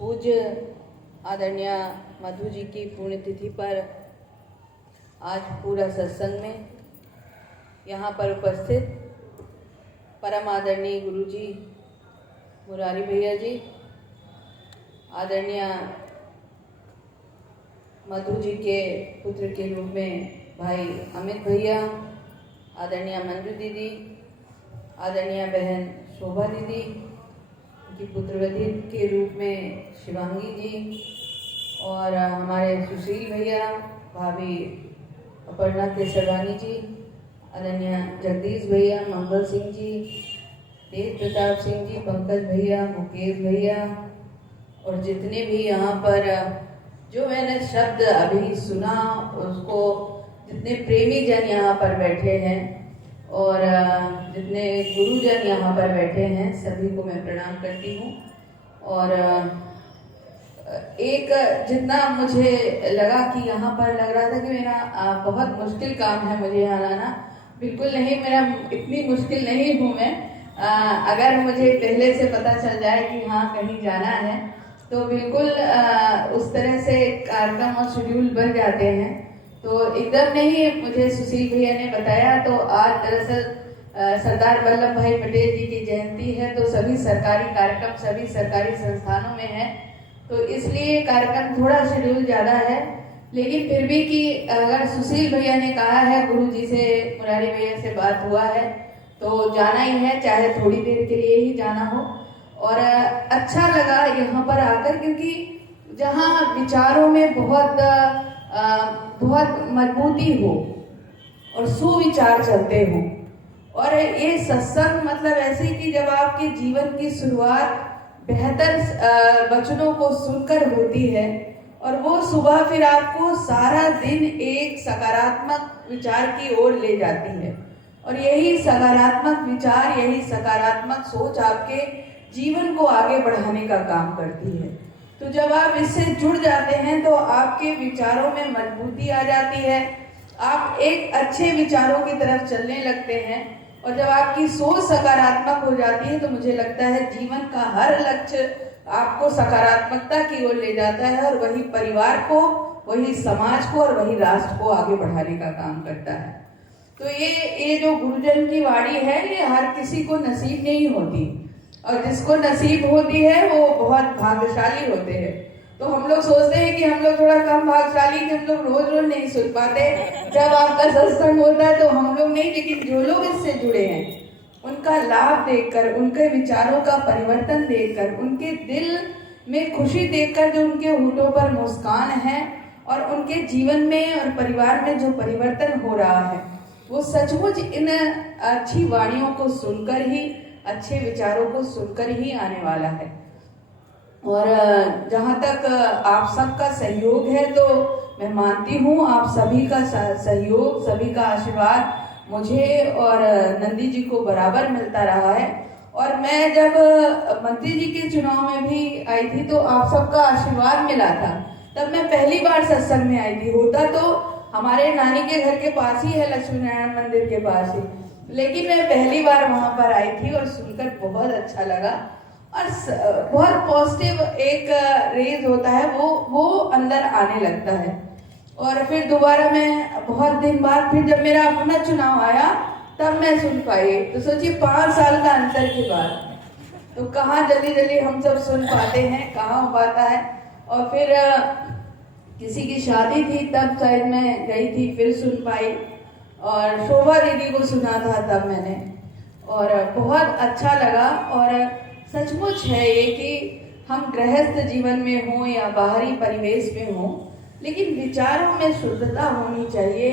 पूज्य आदरणीय मधु जी की पुण्यतिथि पर आज पूरा सत्संग में यहाँ पर उपस्थित परम आदरणीय गुरु जी मुरारी भैया जी, आदरणीय मधु जी के पुत्र के रूप में भाई अमित भैया, आदरणीय मंजू दीदी, आदरणीय बहन शोभा दीदी की पुत्रवती के रूप में शिवांगी जी, और हमारे सुशील भैया, भाभी अपर्णा केसरवानी जी, आदरणीय जगदीश भैया, मंगल सिंह जी, तेज प्रताप सिंह जी, पंकज भैया, मुकेश भैया, और जितने भी यहाँ पर जो मैंने शब्द अभी सुना उसको, जितने प्रेमी जन यहाँ पर बैठे हैं और जितने गुरुजन यहाँ पर बैठे हैं, सभी को मैं प्रणाम करती हूँ। और एक जितना मुझे लगा कि यहाँ पर लग रहा था कि मेरा बहुत मुश्किल काम है मुझे यहाँ आना, बिल्कुल नहीं, मेरा इतनी मुश्किल नहीं हूँ मैं। अगर मुझे पहले से पता चल जाए कि हाँ कहीं जाना है तो बिल्कुल उस तरह से कार्यक्रम और शेड्यूल बन जाते हैं। तो एकदम नहीं, मुझे सुशील भैया ने बताया तो आज दरअसल सरदार वल्लभ भाई पटेल जी की जयंती है, तो सभी सरकारी कार्यक्रम सभी सरकारी संस्थानों में है, तो इसलिए कार्यक्रम थोड़ा शेड्यूल ज़्यादा है। लेकिन फिर भी कि अगर सुशील भैया ने कहा है, गुरु जी से मुरारी भैया से बात हुआ है तो जाना ही है, चाहे थोड़ी देर के लिए ही जाना हो। और अच्छा लगा यहाँ पर आकर, क्योंकि जहाँ विचारों में बहुत मजबूती हो और सुविचार चलते हों, और ये सत्संग मतलब ऐसे कि जब आपके जीवन की शुरुआत बेहतर वचनों को सुनकर होती है और वो सुबह फिर आपको सारा दिन एक सकारात्मक विचार की ओर ले जाती है, और यही सकारात्मक विचार, यही सकारात्मक सोच आपके जीवन को आगे बढ़ाने का काम करती है। तो जब आप इससे जुड़ जाते हैं तो आपके विचारों में मजबूती आ जाती है, आप एक अच्छे विचारों की तरफ चलने लगते हैं, और जब आपकी सोच सकारात्मक हो जाती है तो मुझे लगता है जीवन का हर लक्ष्य आपको सकारात्मकता की ओर ले जाता है, और वही परिवार को, वही समाज को और वही राष्ट्र को आगे बढ़ाने का काम करता है। तो ये जो गुरुजन की वाणी है, ये हर किसी को नसीब नहीं होती, और जिसको नसीब होती है वो बहुत भाग्यशाली होते हैं। तो हम लोग सोचते हैं कि हम लोग थोड़ा कम भाग्यशाली, कि हम लोग रोज रोज नहीं सुन पाते, जब आपका सत्संग होता है तो हम लोग नहीं, लेकिन जो लोग इससे जुड़े हैं उनका लाभ देखकर, उनके विचारों का परिवर्तन देखकर, उनके दिल में खुशी देखकर, जो उनके होठों पर मुस्कान है और उनके जीवन में और परिवार में जो परिवर्तन हो रहा है, वो सचमुच इन अच्छी वाणियों को सुनकर ही, अच्छे विचारों को सुनकर ही आने वाला है। और जहाँ तक आप सबका सहयोग है तो मैं मानती हूँ आप सभी का सहयोग, सभी का आशीर्वाद मुझे और नंदी जी को बराबर मिलता रहा है। और मैं जब मंत्री जी के चुनाव में भी आई थी तो आप सबका आशीर्वाद मिला था, तब मैं पहली बार सत्संग में आई थी। होता तो हमारे नानी के घर के पास ही है, लक्ष्मी नारायण मंदिर के पास ही, लेकिन मैं पहली बार वहां पर आई थी और सुनकर बहुत अच्छा लगा, और बहुत पॉजिटिव एक रेज होता है, वो अंदर आने लगता है। और फिर दोबारा मैं बहुत दिन बाद फिर जब मेरा अपना चुनाव आया तब मैं सुन पाई, तो सोचिए 5 साल का अंतर के बाद, तो कहाँ जल्दी जल्दी हम सब सुन पाते हैं, कहाँ हो पाता है। और फिर किसी की शादी थी तब शायद मैं गई थी, फिर सुन पाई, और शोभा दीदी को सुना था तब मैंने, और बहुत अच्छा लगा। और सचमुच है ये कि हम गृहस्थ जीवन में हों या बाहरी परिवेश में हों, लेकिन विचारों में शुद्धता होनी चाहिए,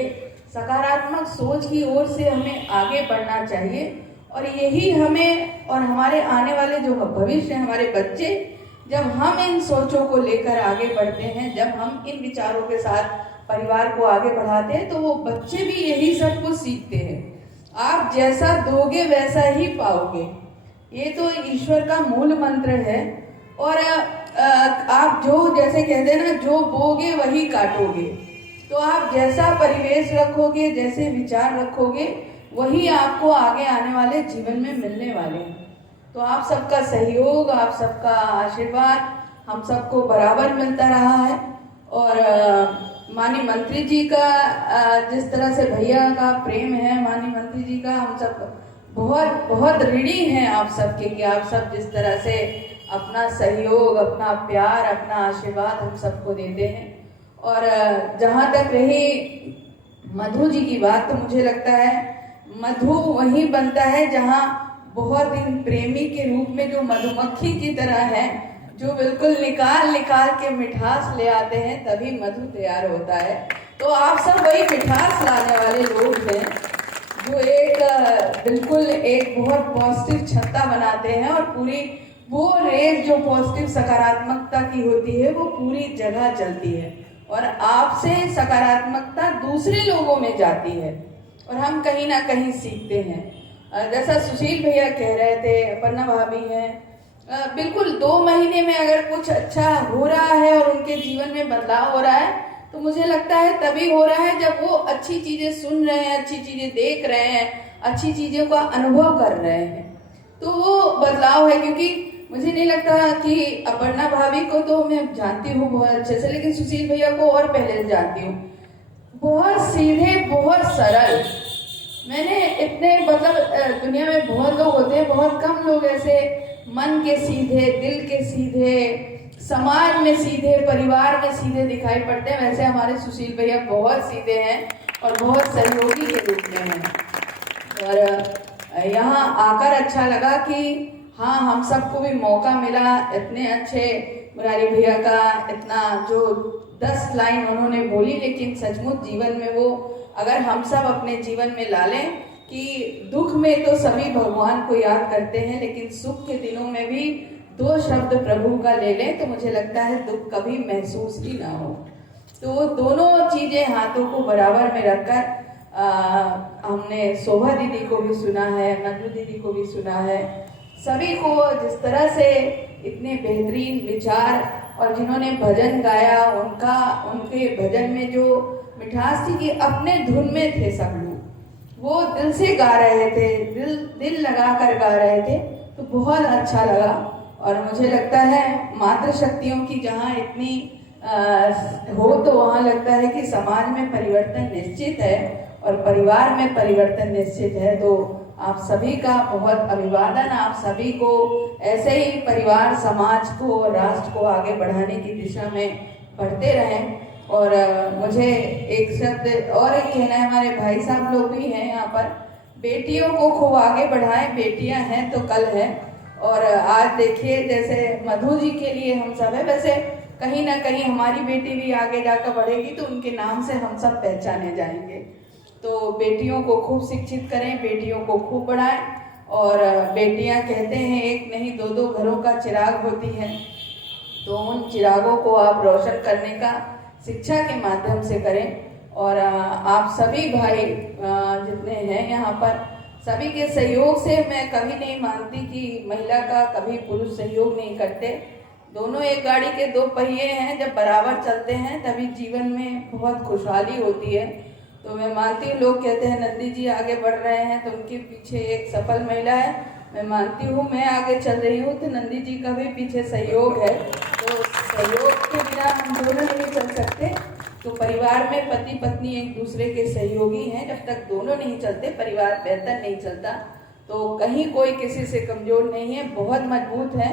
सकारात्मक सोच की ओर से हमें आगे बढ़ना चाहिए। और यही हमें और हमारे आने वाले जो भविष्य, हमारे बच्चे, जब हम इन सोचों को लेकर आगे बढ़ते हैं, जब हम इन विचारों के साथ परिवार को आगे बढ़ाते हैं, तो वो बच्चे भी यही सब कुछ सीखते हैं। आप जैसा दोगे वैसा ही पाओगे, ये तो ईश्वर का मूल मंत्र है। और आप जो जैसे कहते हैं ना, जो बोगे वही काटोगे, तो आप जैसा परिवेश रखोगे, जैसे विचार रखोगे, वही आपको आगे आने वाले जीवन में मिलने वाले हैं। तो आप सबका सहयोग, आप सबका आशीर्वाद हम सबको बराबर मिलता रहा है। और माननीय मंत्री जी का जिस तरह से भैया का प्रेम है, माननीय मंत्री जी का हम सब बहुत बहुत ऋणी हैं आप सबके, कि आप सब जिस तरह से अपना सहयोग, अपना प्यार, अपना आशीर्वाद हम सबको देते हैं। और जहाँ तक रही मधु जी की बात, तो मुझे लगता है मधु वहीं बनता है जहाँ बहुत दिन प्रेमी के रूप में जो मधुमक्खी की तरह है, जो बिल्कुल निकाल निकाल के मिठास ले आते हैं, तभी मधु तैयार होता है। तो आप सब वही मिठास लाने वाले लोग हैं, जो एक बिल्कुल एक बहुत पॉजिटिव छत्ता बनाते हैं, और पूरी वो रेस जो पॉजिटिव सकारात्मकता की होती है वो पूरी जगह चलती है, और आपसे सकारात्मकता दूसरे लोगों में जाती है, और हम कहीं ना कहीं सीखते हैं। जैसा सुशील भैया कह रहे थे, अपर्णा भाभी हैं, बिल्कुल 2 महीने में अगर कुछ अच्छा हो रहा है और उनके जीवन में बदलाव हो रहा है, तो मुझे लगता है तभी हो रहा है जब वो अच्छी चीजें सुन रहे हैं, अच्छी चीजें देख रहे हैं, अच्छी चीजों का अनुभव कर रहे हैं, तो वो बदलाव है। क्योंकि मुझे नहीं लगता कि अपर्णा भाभी को तो मैं जानती हूँ बहुत अच्छे से, लेकिन सुशील भैया को और पहले से जानती हूँ। बहुत सीधे, बहुत सरल। मैंने इतने मतलब दुनिया में बहुत लोग होते हैं, बहुत कम लोग ऐसे मन के सीधे, दिल के सीधे, समाज में सीधे, परिवार में सीधे दिखाई पड़ते हैं। वैसे हमारे सुशील भैया बहुत सीधे हैं और बहुत सहयोगी के रूप में हैं। और यहाँ आकर अच्छा लगा कि हाँ, हम सबको भी मौका मिला। इतने अच्छे मुरारी भैया का इतना जो 10 लाइन उन्होंने बोली, लेकिन सचमुच जीवन में वो अगर हम सब अपने जीवन में ला लें कि दुख में तो सभी भगवान को याद करते हैं, लेकिन सुख के दिनों में भी 2 शब्द प्रभु का ले लें, तो मुझे लगता है दुख कभी महसूस ही ना हो। तो दोनों चीजें हाथों को बराबर में रखकर हमने शोभा दीदी को भी सुना है, मंजू दीदी को भी सुना है, सभी को जिस तरह से इतने बेहतरीन विचार, और जिन्होंने भजन गाया, उनके भजन में जो मिठास थी कि अपने धुन में थे सब लोग, वो दिल से गा रहे थे, दिल लगा कर गा रहे थे, तो बहुत अच्छा लगा। और मुझे लगता है मातृ शक्तियों की जहाँ इतनी हो, तो वहाँ लगता है कि समाज में परिवर्तन निश्चित है और परिवार में परिवर्तन निश्चित है। तो आप सभी का बहुत अभिवादन। आप सभी को ऐसे ही परिवार, समाज को और राष्ट्र को आगे बढ़ाने की दिशा में बढ़ते रहें। और मुझे एक शब्द और एक कहना है, हमारे भाई साहब लोग भी हैं यहाँ पर, बेटियों को खूब आगे बढ़ाएं। बेटियां हैं तो कल है। और आज देखिए जैसे मधु जी के लिए हम सब है, वैसे कहीं ना कहीं हमारी बेटी भी आगे जाकर बढ़ेगी तो उनके नाम से हम सब पहचाने जाएंगे। तो बेटियों को खूब शिक्षित करें, बेटियों को खूब बढ़ाएं। और बेटियां कहते हैं एक नहीं 2-2 घरों का चिराग होती है, तो उन चिरागों को आप रोशन करने का शिक्षा के माध्यम से करें। और आप सभी भाई जितने हैं यहाँ पर, सभी के सहयोग से मैं कभी नहीं मानती कि महिला का कभी पुरुष सहयोग नहीं करते। दोनों एक गाड़ी के 2 पहिए हैं, जब बराबर चलते हैं तभी जीवन में बहुत खुशहाली होती है। तो मैं मानती हूँ, लोग कहते हैं नंदी जी आगे बढ़ रहे हैं तो उनके पीछे एक सफल महिला है। मैं मानती हूँ मैं आगे चल रही हूँ तो नंदी जी का भी पीछे सहयोग है। तो सहयोग के बिना हम दोनों नहीं चल सकते। तो परिवार में पति पत्नी एक दूसरे के सहयोगी हैं, जब तक दोनों नहीं चलते परिवार बेहतर नहीं चलता। तो कहीं कोई किसी से कमजोर नहीं है, बहुत मजबूत है।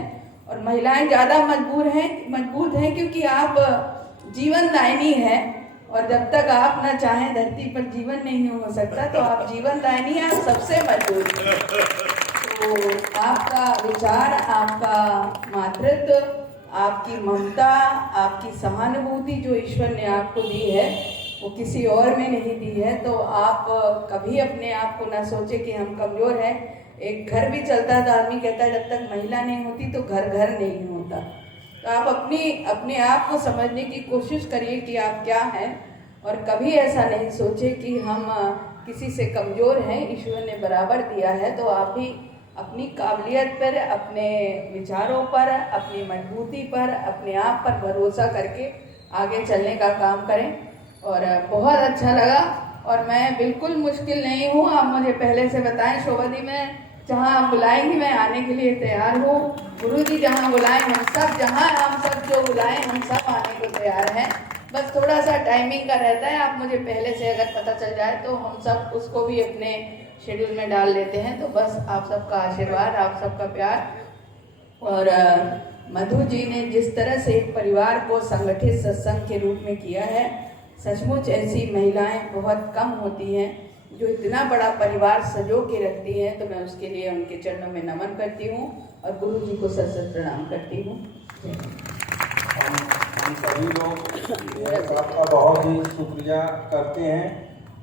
और महिलाएं ज़्यादा मजबूत हैं क्योंकि आप जीवनदायिनी हैं, और जब तक आप ना चाहें धरती पर जीवन नहीं हो सकता। तो आप जीवनदायिनी हैं, आप सबसे मजबूत हैं। तो आपका विचार, आपका मातृत्व, आपकी ममता, आपकी सहानुभूति जो ईश्वर ने आपको दी है वो किसी और में नहीं दी है। तो आप कभी अपने आप को ना सोचे कि हम कमज़ोर हैं। एक घर भी चलता है तो आदमी कहता है जब तक महिला नहीं होती तो घर नहीं होता। तो आप अपने आप को समझने की कोशिश करिए कि आप क्या हैं, और कभी ऐसा नहीं सोचे कि हम किसी से कमज़ोर हैं। ईश्वर ने बराबर दिया है, तो आप भी अपनी काबिलियत पर, अपने विचारों पर, अपनी मजबूती पर, अपने आप पर भरोसा करके आगे चलने का काम करें। और बहुत अच्छा लगा। और मैं बिल्कुल मुश्किल नहीं हूँ, आप मुझे पहले से बताएं। शोभा दी, मैं जहाँ आप बुलाएंगे मैं आने के लिए तैयार हूँ। गुरु जी जहाँ बुलाएं हम सब, जहाँ हम सब जो बुलाएं हम सब आने को तैयार हैं। बस थोड़ा सा टाइमिंग का रहता है, आप मुझे पहले से अगर पता चल जाए तो हम सब उसको भी अपने शेड्यूल में डाल लेते हैं। तो बस आप सबका आशीर्वाद, आप सबका प्यार। और मधु जी ने जिस तरह से एक परिवार को संगठित सत्संग के रूप में किया है, सचमुच ऐसी महिलाएं बहुत कम होती हैं जो इतना बड़ा परिवार संजो के रखती हैं। तो मैं उसके लिए उनके चरणों में नमन करती हूँ और गुरु जी को सत सत प्रणाम करती हूँ। हम सभी लोग आपका बहुत ही शुक्रिया करते हैं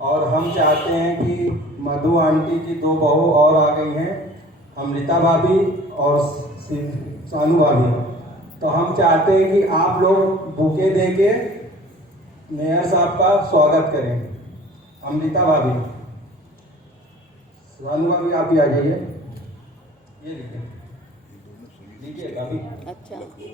और हम चाहते हैं कि मधु आंटी की दो बहू और आ गई हैं, अमृता भाभी और सानू भाभी। तो हम चाहते हैं कि आप लोग बुके दे के मेयर साहब का स्वागत करें। अमृता भाभी, सानू भाभी आप ही आ जाइए। ये लीजिए भाभी। अच्छा अच्छा।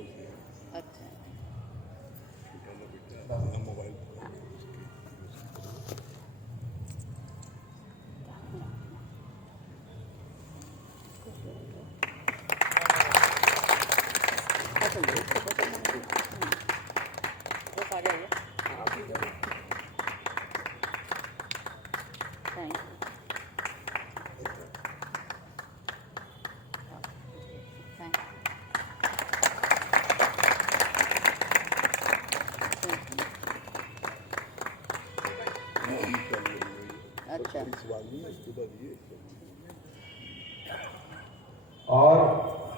और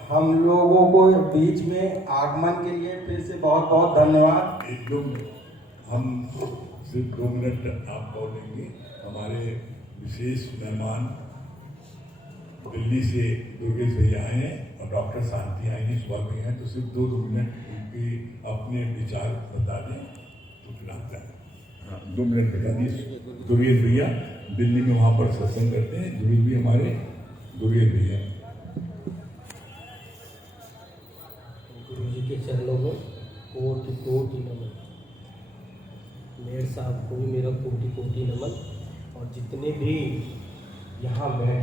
हम लोगों को बीच में आगमन के लिए फिर से बहुत बहुत धन्यवाद। हम सिर्फ 2 मिनट आप बोलेंगे। हमारे विशेष मेहमान दिल्ली से दुर्गेश भैया आए हैं और डॉक्टर शांति आई हैं, सुबह भी हैं। तो सिर्फ 2 मिनट उनके अपने विचार बता दें तो फिर आता है। हाँ, 2 मिनट बता दिए। दुर्गेश भैया दिल्ली में वहाँ पर सत्संग करते हैं। दुर्गेश भी हमारे दुर्गेश भैया गुरु जी के चरणों में कोटि कोटि नमन। मेयर साहब को भी मेरा कोटि कोटि नमन। और जितने भी यहाँ बैठे